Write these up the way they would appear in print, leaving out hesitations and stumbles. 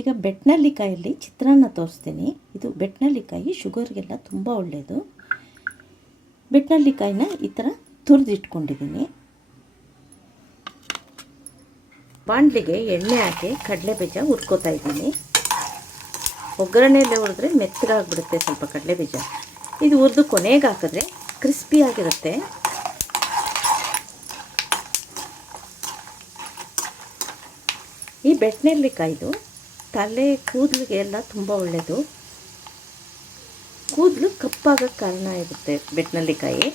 ಈಗ ಬೆಟ್ನಳ್ಳಿಕಾಯಲ್ಲಿ ಚಿತ್ರಾನ್ನ ತೋರಿಸ್ತೀನಿ. ಇದು ಬೆಟ್ನಳ್ಳಿಕಾಯಿ ಶುಗರ್ಗೆಲ್ಲ ತುಂಬ ಒಳ್ಳೆಯದು. ಬೆಟ್ನಳ್ಳಿಕಾಯಿನ ಈ ಥರ ತುರಿದಿಟ್ಕೊಂಡಿದ್ದೀನಿ. ಬಾಣಲಿಗೆ ಎಣ್ಣೆ ಹಾಕಿ ಕಡಲೆಬೀಜ ಹುರ್ಕೋತಾ ಇದ್ದೀನಿ. ಒಗ್ಗರಣೆಯಲ್ಲೇ ಹುರಿದ್ರೆ ಮೆತ್ತಗಾಗ್ಬಿಡುತ್ತೆ ಸ್ವಲ್ಪ ಕಡಲೆಬೀಜ. ಇದು ಹುರಿದು ಕೊನೆಗೆ ಹಾಕಿದ್ರೆ ಕ್ರಿಸ್ಪಿಯಾಗಿರುತ್ತೆ. ಈ ಬೆಟ್ನಳ್ಳಿಕಾಯ್ದು ತಲೆ ಕೂದಲಿಗೆ ಎಲ್ಲ ತುಂಬ ಒಳ್ಳೆಯದು. ಕೂದಲು ಕಪ್ಪಾಗಕ್ಕೆ ಕಾರಣ ಇರುತ್ತೆ ಬೆಟ್ನಳ್ಳಿಕಾಯಿ.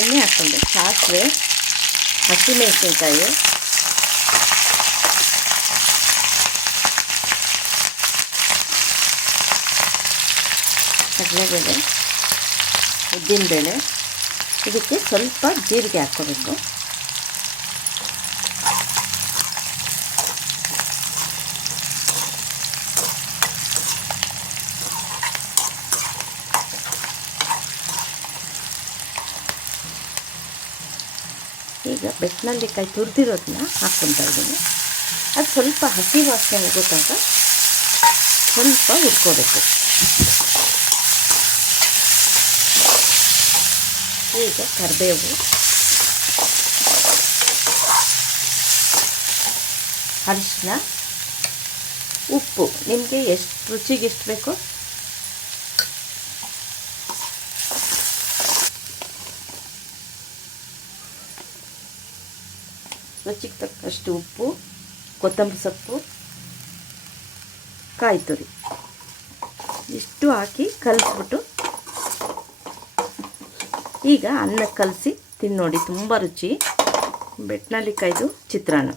ಎಣ್ಣೆ ಹಾಕ್ಕೊಂಡು ಸಾಸಿವೆ, ಹಸಿಮೆಣಸಿನ್ಕಾಯಿ, ಕಡಲೆಬೇಳೆ, ಉದ್ದಿನಬೇಳೆ, ಇದಕ್ಕೆ ಸ್ವಲ್ಪ ಜೀರಿಗೆ ಹಾಕ್ಕೋಬೇಕು. ಈಗ ಬೆಟ್ನಳ್ಳಿಕಾಯಿ ತುರಿದಿರೋದನ್ನ ಹಾಕ್ಕೊತಾ ಇದ್ದೀನಿ. ಅದು ಸ್ವಲ್ಪ ಹಸಿ ವಾಸನೆ ಹೋಗೋ ತನಕ ಸ್ವಲ್ಪ ಹುರ್ಕೋಬೇಕು. ಈಗ ಕರಿಬೇವು, ಅರಿಶಿನ, ಉಪ್ಪು ನಿಮಗೆ ಎಷ್ಟು ರುಚಿಗೆ ಎಷ್ಟು ಬೇಕೋ ರುಚಿಗೆ ತಕ್ಕಷ್ಟು ಉಪ್ಪು, ಕೊತ್ತಂಬರಿ ಸೊಪ್ಪು, ಕಾಯಿ ತುರಿ ಇಷ್ಟು ಹಾಕಿ ಕಲಿಸ್ಬಿಟ್ಟು ಈಗ ಅನ್ನಕ್ಕೆ ಕಲಸಿ ತಿನ್ನೋಡಿ. ತುಂಬ ರುಚಿ ಬೆಟ್ನಳ್ಳಿಕಾಯ್ದು ಚಿತ್ರಾನ್ನ.